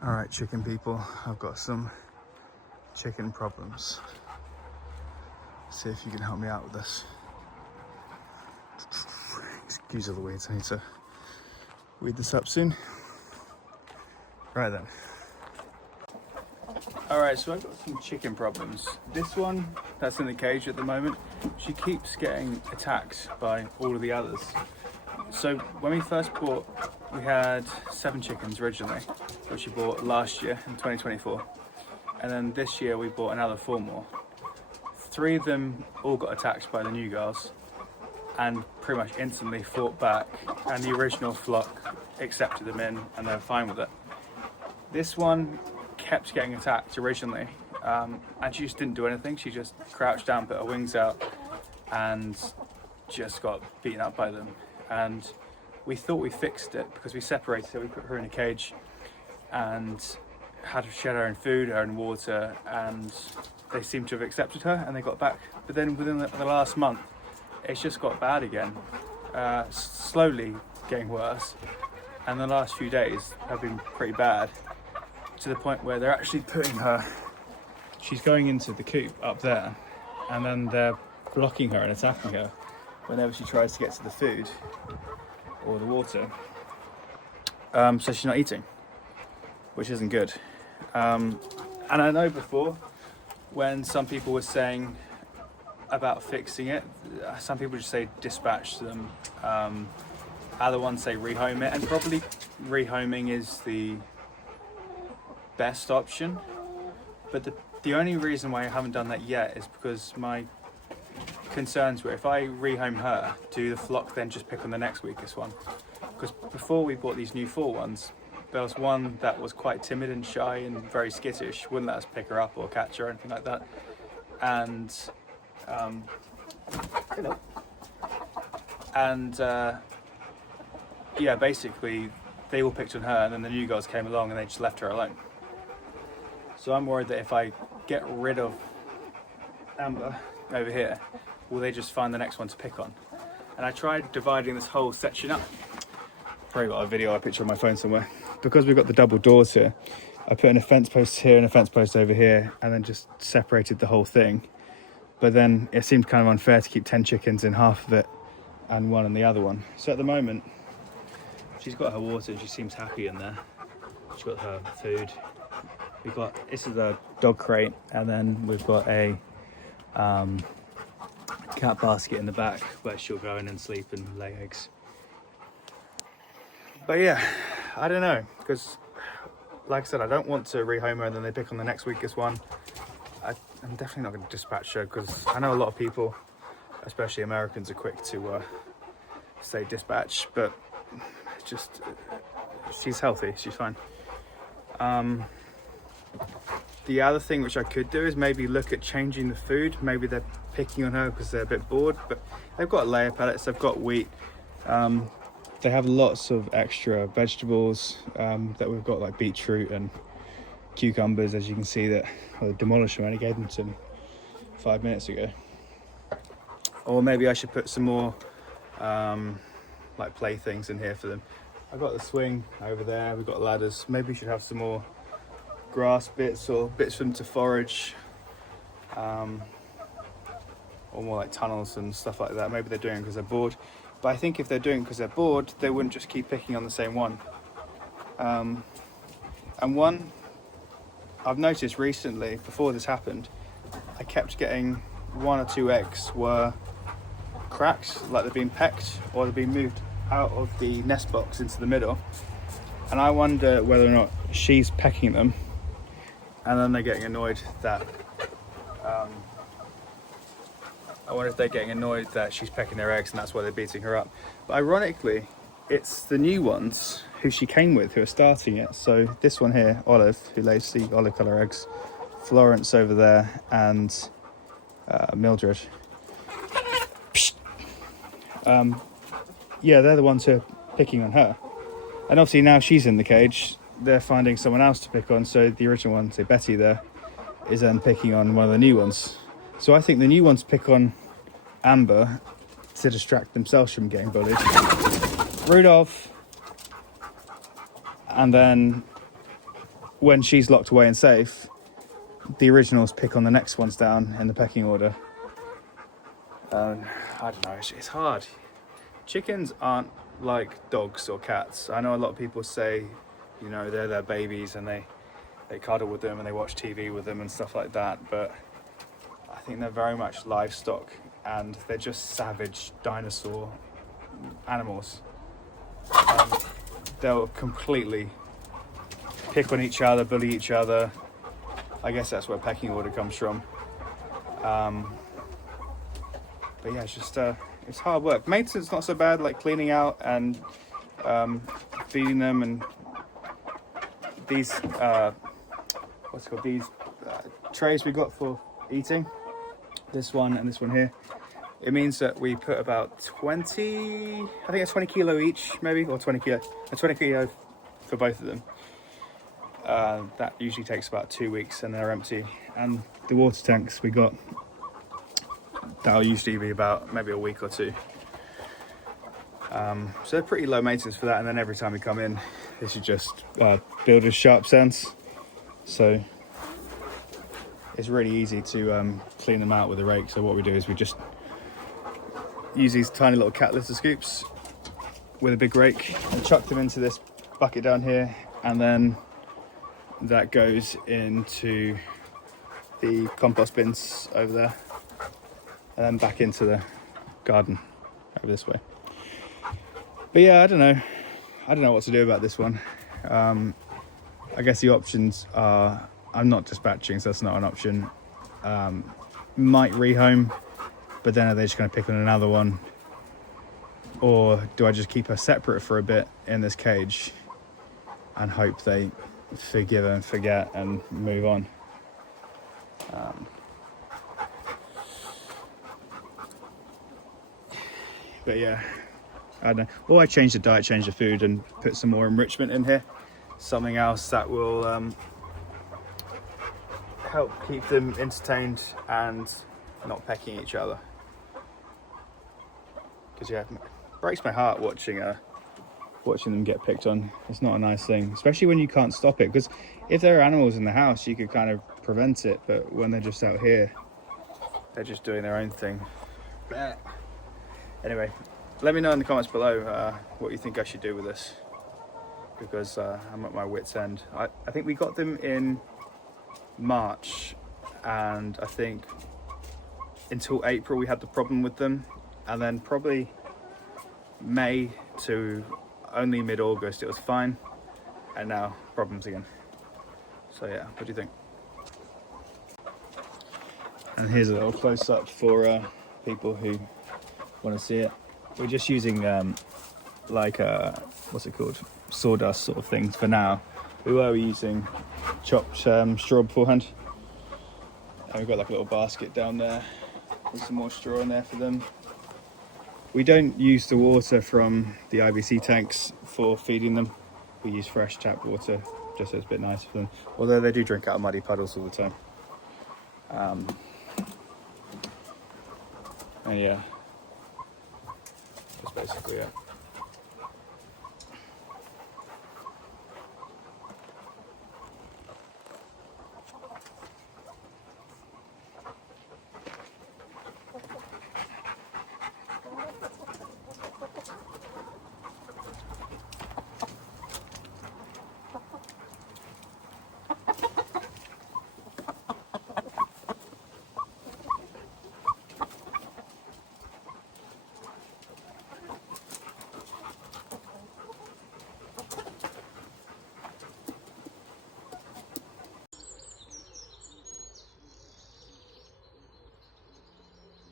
All right, chicken people, I've got some chicken problems. See if you can help me out with this. Excuse all the weeds, I need to weed this up soon. Right then. All right, so I've got some chicken problems. This one that's in the cage at the moment, she keeps getting attacked by all of the others. So when we first bought, we had 7 chickens originally, which we bought last year in 2024. And then this year we bought another 4 more. 3 of them all got attacked by the new girls and pretty much instantly fought back, and the original flock accepted them in and they were fine with it. This one kept getting attacked originally, and she just didn't do anything. She just crouched down, put her wings out, and just got beaten up by them. And we thought we fixed it because we separated her, we put her in a cage and she had her own food, her own water, and they seemed to have accepted her and they got back. But then within the last month, it's just got bad again, slowly getting worse. And the last few days have been pretty bad, to the point where they're actually putting her, she's going into the coop up there, and then they're blocking her and attacking her whenever she tries to get to the food or the water. So she's not eating, which isn't good. And I know before, when some people were saying about fixing it, some people just say dispatch them. Other ones say rehome it, and probably rehoming is the best option. But the only reason why I haven't done that yet is because my concerns were, if I rehome her, do the flock then just pick on the next weakest one? Because before we bought these new 4 ones, there was one that was quite timid and shy and very skittish, wouldn't let us pick her up or catch her or anything like that. And yeah, basically they all picked on her, and then the new girls came along and they just left her alone. So I'm worried that if I get rid of Amber over here, will they just find the next one to pick on? And I tried dividing this whole section up. Probably got a video or a picture on my phone somewhere. Because we've got the double doors here, I put in a fence post here and a fence post over here, and then just separated the whole thing. But then it seemed kind of unfair to keep 10 chickens in half of it and 1 in the other one. So at the moment, she's got her water, she seems happy in there. She's got her food. This is a dog crate, and then we've got a cat basket in the back where she'll go in and sleep and lay eggs. But yeah, I don't know, because like I said, I don't want to rehome her and then they pick on the next weakest one. I'm definitely not going to dispatch her, because I know a lot of people, especially Americans, are quick to say dispatch, but just she's healthy, she's fine. The other thing which I could do is maybe look at changing the food. Maybe they're picking on her because they're a bit bored, but they've got layer pellets, they've got wheat. They have lots of extra vegetables that we've got, like beetroot and cucumbers, as you can see that the demolisher only gave them to them 5 minutes ago. Or maybe I should put some more like playthings in here for them. I've got the swing over there, we've got ladders. Maybe we should have some more grass bits or bits for them to forage, or more like tunnels and stuff like that. Maybe they're doing it because they're bored, but I think if they're doing it because they're bored, they wouldn't just keep picking on the same one. And one I've noticed recently, before this happened, I kept getting 1 or 2 eggs were cracked, like they've been pecked or they've been moved out of the nest box into the middle, and I wonder whether or not she's pecking them, and then they're getting annoyed that I wonder if they're getting annoyed that she's pecking their eggs and that's why they're beating her up. But ironically, it's the new ones who she came with who are starting it. So this one here, Olive, who lays the olive colour eggs, Florence over there, and Mildred. Yeah, they're the ones who are picking on her. And obviously now she's in the cage, they're finding someone else to pick on. So the original one, say Betty there, is then picking on one of the new ones. So I think the new ones pick on Amber to distract themselves from getting bullied. Rudolph. And then when she's locked away and safe, the originals pick on the next ones down in the pecking order. I don't know, it's hard. Chickens aren't like dogs or cats. I know a lot of people say, you know, they're their babies and they cuddle with them and they watch TV with them and stuff like that, but I think they're very much livestock and they're just savage dinosaur animals. They'll completely pick on each other, bully each other. I guess that's where pecking order comes from. But yeah, it's just it's hard work. Maintenance not so bad, like cleaning out and feeding them, and these these trays we got for eating. This one and this one here. It means that we put about 20, I think it's 20 kilo each, maybe, or 20 kilo for both of them. That usually takes about 2 weeks and they're empty. And the water tanks we got, that'll usually be about maybe a week or two. So they're pretty low maintenance for that. And then every time we come in, this is just builder's sharp sands. So it's really easy to clean them out with a rake. So what we do is we just use these tiny little cat litter scoops with a big rake and chuck them into this bucket down here, and then that goes into the compost bins over there, and then back into the garden over this way. But yeah, I don't know what to do about this one. I guess the options are, I'm not dispatching, so that's not an option. Might rehome, but then are they just going to pick on another one? Or do I just keep her separate for a bit in this cage and hope they forgive and forget and move on? But yeah, I don't know. Or I change the diet, change the food, and put some more enrichment in here. Something else that will help keep them entertained and not pecking each other. Because yeah, it breaks my heart watching them get picked on. It's not a nice thing, especially when you can't stop it. Because if there are animals in the house, you could kind of prevent it, but when they're just out here, they're just doing their own thing. Anyway, let me know in the comments below what you think I should do with this, because I'm at my wit's end. I think we got them in March, and I think until April we had the problem with them, and then probably May to only mid-August it was fine, and now problems again. So yeah, what do you think? And here's a little close-up for people who want to see it. We're just using like what's it called, sawdust sort of things for now. We were using chopped straw beforehand, and we've got like a little basket down there with some more straw in there for them. We don't use the water from the IBC tanks for feeding them. We use fresh tap water, just so it's a bit nicer for them. Although they do drink out of muddy puddles all the time. And yeah, that's basically it.